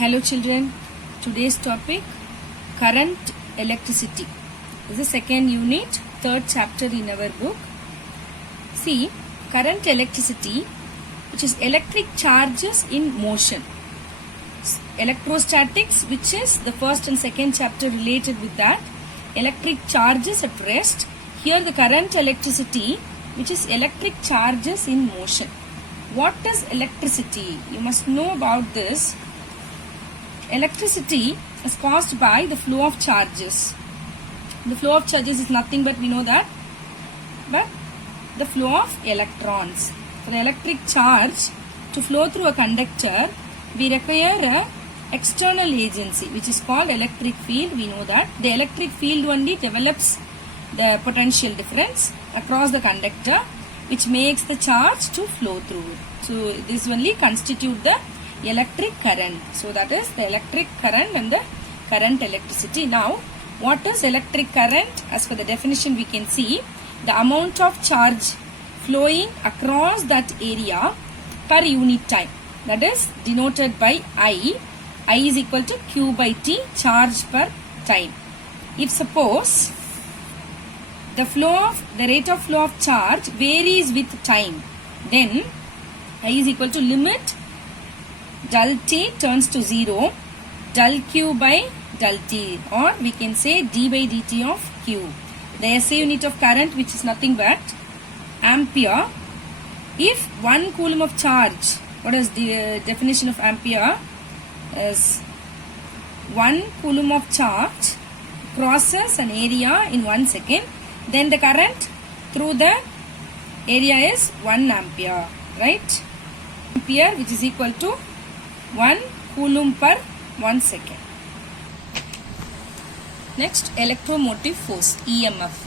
Hello children, today's topic current electricity. This is the second unit, third chapter in our book. See, current electricity, which is electric charges in motion. Electrostatics, which is the first and second chapter related with that. Electric charges at rest. Here the current electricity, which is electric charges in motion. What is electricity? You must know about this. Electricity is caused by the flow of charges. The flow of charges is nothing but we know that, but the flow of electrons. For the electric charge to flow through a conductor, we require a external agency which is called electric field. We know that the electric field only develops the potential difference across the conductor, which makes the charge to flow through it. So this only constitute the electric current. So that is the electric current and the current electricity. Now, what is electric current? As per the definition we can see, the amount of charge flowing across that area per unit time. That is denoted by I. I is equal to Q by T, charge per time. If suppose the rate of flow of charge varies with time, then I is equal to limit del T turns to 0, del Q by del T, or we can say d by dt of Q. The SI unit of current, which is nothing but ampere. If 1 coulomb of charge, what is the definition of ampere? Is 1 coulomb of charge crosses an area in 1 second, then the current through the area is 1 ampere, right? Ampere, which is equal to 1 coulomb per 1 second. Next, electromotive force, EMF.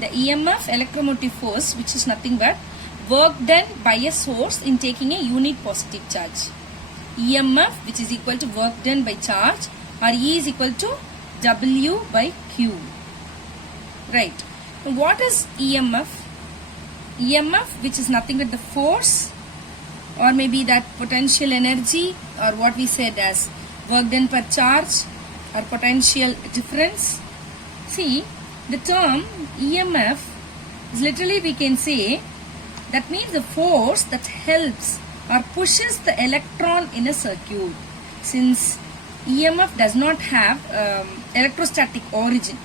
The EMF, electromotive force, which is nothing but work done by a source in taking a unit positive charge. EMF, which is equal to work done by charge, or E is equal to W by Q. Right. Now, what is EMF? EMF, which is nothing but the force, or maybe that potential energy, or what we said as work done per charge or potential difference. See, the term EMF is literally we can say that means the force that helps or pushes the electron in a circuit. Since EMF does not have electrostatic origin,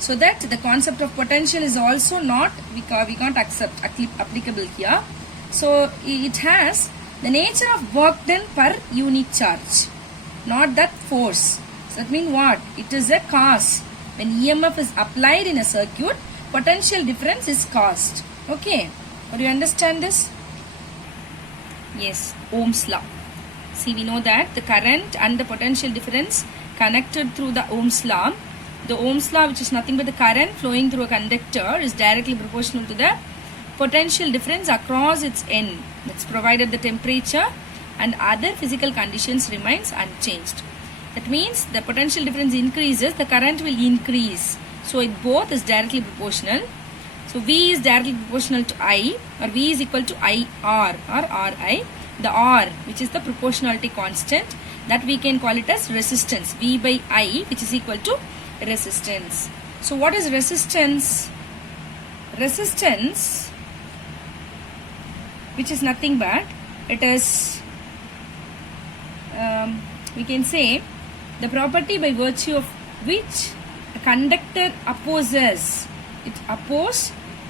so that the concept of potential is also not, we can't accept applicable here. So it has the nature of work done per unit charge, not that force. So that means what? It is a cause. When EMF is applied in a circuit, potential difference is caused. Okay. Do you understand this? Yes. Ohm's law. See, we know that the current and the potential difference connected through the Ohm's law. The Ohm's law, which is nothing but the current flowing through a conductor, is directly proportional to the potential difference across its end. That's provided the temperature and other physical conditions remains unchanged. That means the potential difference increases, the current will increase. So it both is directly proportional. So V is directly proportional to I, or V is equal to IR or RI. The R, which is the proportionality constant, that we can call it as resistance. V by I, which is equal to resistance. So what is resistance? Resistance, which is nothing but it is we can say the property by virtue of which a conductor opposes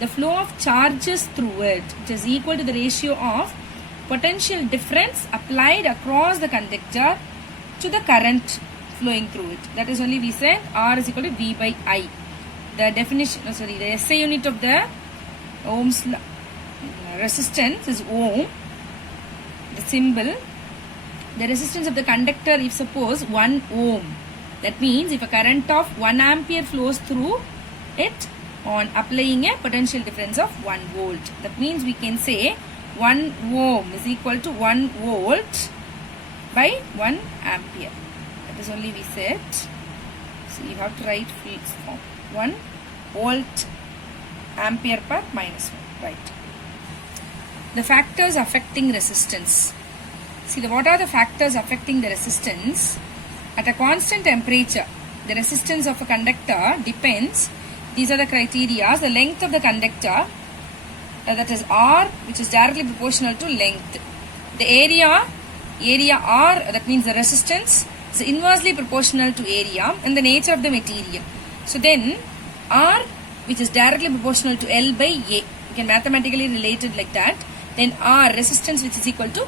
the flow of charges through it, which is equal to the ratio of potential difference applied across the conductor to the current flowing through it. That is only we said R is equal to V by I. The definition, the SI unit of the Ohm's resistance is ohm. The symbol, the resistance of the conductor, if suppose 1 ohm, that means if a current of 1 ampere flows through it on applying a potential difference of 1 volt. That means we can say 1 ohm is equal to 1 volt by 1 ampere. That is only we said. So you have to write Fields form. 1 volt ampere per minus 1. Right. The factors affecting resistance. See, what are the factors affecting the resistance? At a constant temperature, the resistance of a conductor depends. These are the criteria. The length of the conductor, that is R, which is directly proportional to length. The area R, that means the resistance, is inversely proportional to area, and the nature of the material. So then R, which is directly proportional to L by A. You can mathematically relate it like that. Then R, resistance, which is equal to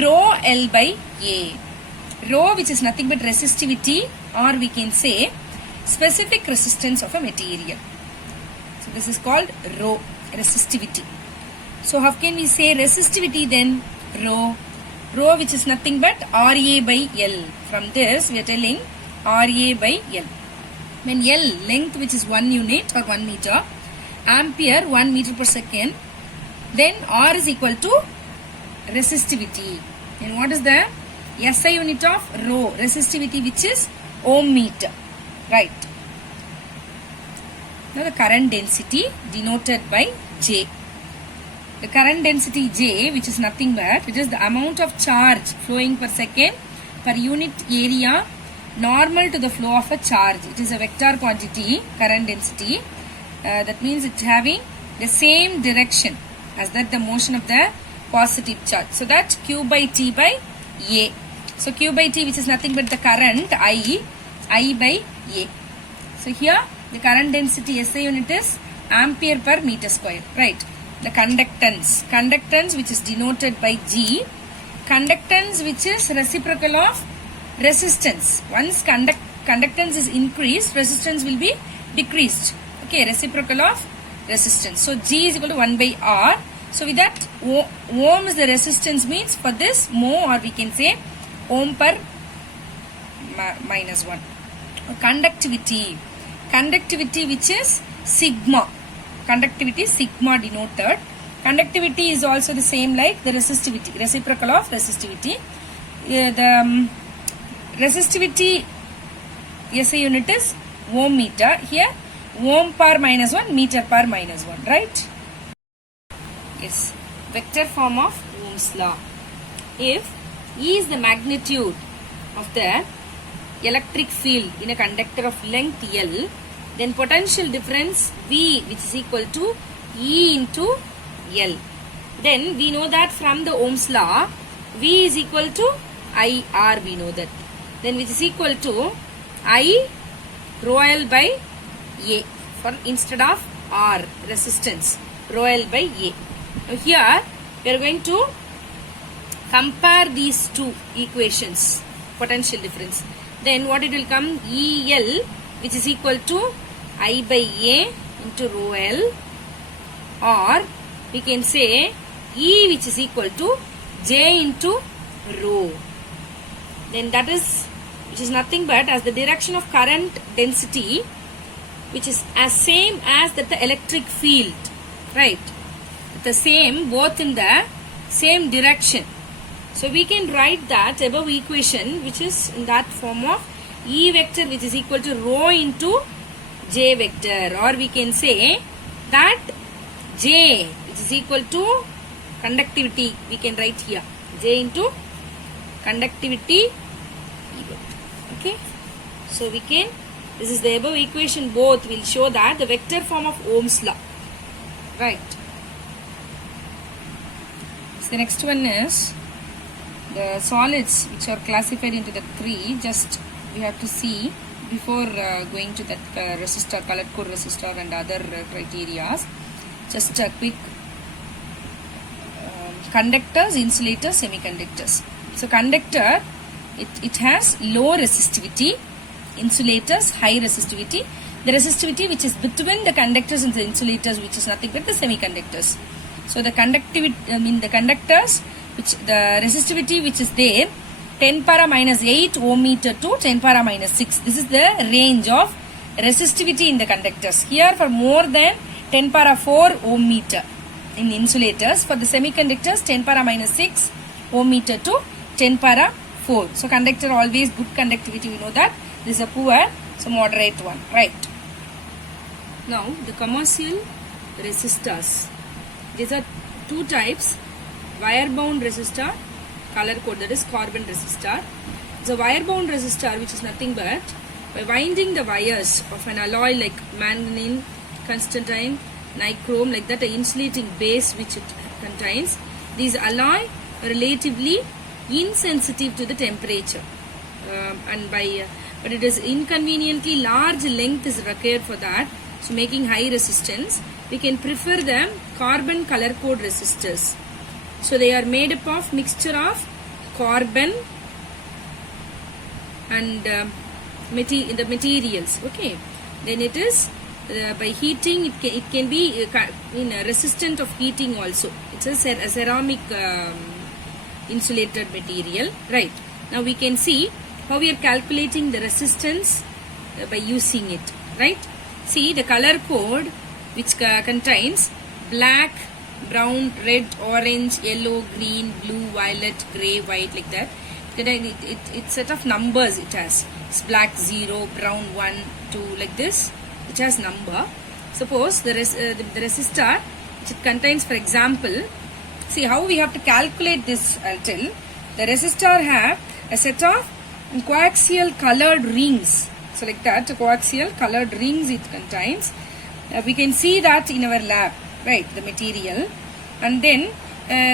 rho L by A. Rho, which is nothing but resistivity, or we can say specific resistance of a material. So this is called rho, resistivity. So how can we say resistivity then? Rho. Rho, which is nothing but RA by L. From this we are telling RA by L. When L, length, which is 1 unit or 1 meter, ampere 1 meter per second, then R is equal to resistivity. And what is the SI unit of rho? Resistivity, which is ohm meter. Right. Now the current density denoted by J. The current density J, which is nothing but, it is the amount of charge flowing per second per unit area normal to the flow of a charge. It is a vector quantity, current density. That means it's having the same direction as that the motion of the positive charge. So that's Q by T by A. So Q by T, which is nothing but the current I by A. So here the current density SI unit is ampere per meter square. Right. The conductance, which is denoted by G. Conductance, which is reciprocal of resistance. Once conductance is increased, resistance will be decreased. Okay, reciprocal of resistance. So G is equal to 1 by R. So with that, ohm is the resistance, means for this mho, or we can say ohm per minus 1. Conductivity, which is sigma. Conductivity sigma denoted. Conductivity is also the same like the resistivity, reciprocal of resistivity. The resistivity SI unit is ohm meter. Here ohm per minus 1, meter per minus 1. Right? Yes. Vector form of Ohm's law. If E is the magnitude of the electric field in a conductor of length L, then potential difference V, which is equal to E into L. Then we know that from the Ohm's law, V is equal to IR, we know that. Then which is equal to I rho L by A, for instead of R, resistance, rho L by A. Now here we are going to compare these two equations, potential difference. Then what it will come? EL, which is equal to I by A into rho L, or we can say E, which is equal to J into rho. Then that is, which is nothing but as the direction of current density, which is as same as that the electric field, right? The same, both in the same direction. So we can write that above equation, which is in that form of E vector, which is equal to rho into J vector, or we can say that J, which is equal to conductivity, we can write here J into conductivity E vector. Okay, so we can, this is the above equation, both will show that the vector form of Ohm's law. Right. So the next one is the solids, which are classified into the three. Just we have to see before going to that resistor, colored core resistor and other criteria. Just a quick conductors, insulators, semiconductors. So conductor, it has low resistivity, insulators high resistivity. The resistivity which is between the conductors and the insulators, which is nothing but the semiconductors. So the conductivity, the conductors, which the resistivity which is there, 10 para minus 8 ohm meter to 10 para minus 6. This is the range of resistivity in the conductors. Here for more than 10 para 4 ohm meter in insulators. For the semiconductors, 10 para minus 6 ohm meter to 10 para 4. So conductor always good conductivity, we know that. This is a poor, so moderate one, right? Now the commercial resistors. These are two types: wire bound resistor color code, that is carbon resistor. It's a wire bound resistor, which is nothing but by winding the wires of an alloy like manganese, tungsten, nichrome, like that, the insulating base which it contains. These alloy are relatively insensitive to the temperature, but it is inconveniently large length is required for that. So making high resistance, we can prefer the carbon color code resistors. So they are made up of mixture of carbon and the materials. Okay, then it is by heating it can be resistant of heating also. It's a ceramic insulated material, right? Now we can see how we are calculating the resistance by using it, right? See the color code which contains black, brown, red, orange, yellow, green, blue, violet, grey, white, like that. It's set of numbers it has. It's black 0, brown 1, 2, like this. It has number. Suppose the resistor which it contains, for example, see how we have to calculate this. I'll tell. The resistor have a set of coaxial colored rings. So like that, coaxial colored rings it contains. We can see that in our lab, right? The material, and then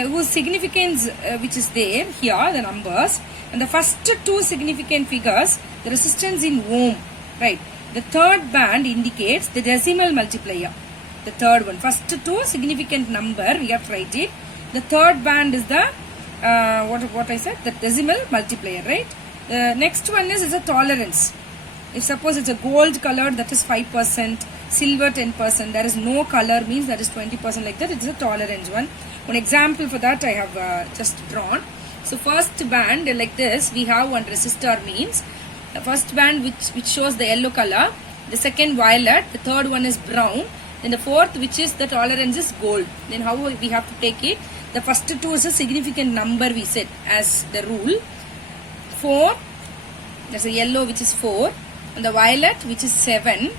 whose significance which is there here, the numbers, and the first two significant figures, the resistance in ohm, right? The third band indicates the decimal multiplier. The third one, first two significant number, we have to write it. The third band is the what I said, the decimal multiplier, right? The next one is a tolerance. If suppose it's a gold color, that is 5%, silver 10%, there is no color, means that is 20%, like that. It's a tolerance one. One example for that I have just drawn. So first band like this, we have one resistor, means the first band which shows the yellow color, the second violet, the third one is brown, then the fourth, which is the tolerance, is gold. Then how we have to take it? The first two is a significant number, we said as the rule. 4, there's a yellow which is 4, and the violet which is 7,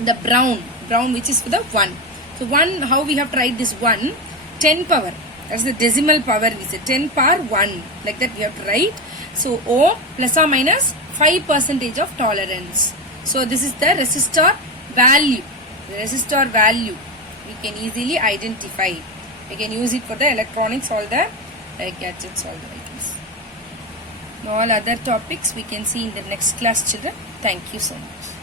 the brown which is for the 1. So 1, how we have to write this 1? 10 power, that's the decimal power, we said 10 power 1, like that we have to write. So O plus or minus 5% of tolerance. So this is the resistor value. The resistor value we can easily identify. We can use it for the electronics, all the gadgets, all the items. All other topics we can see in the next class, children. Thank you so much.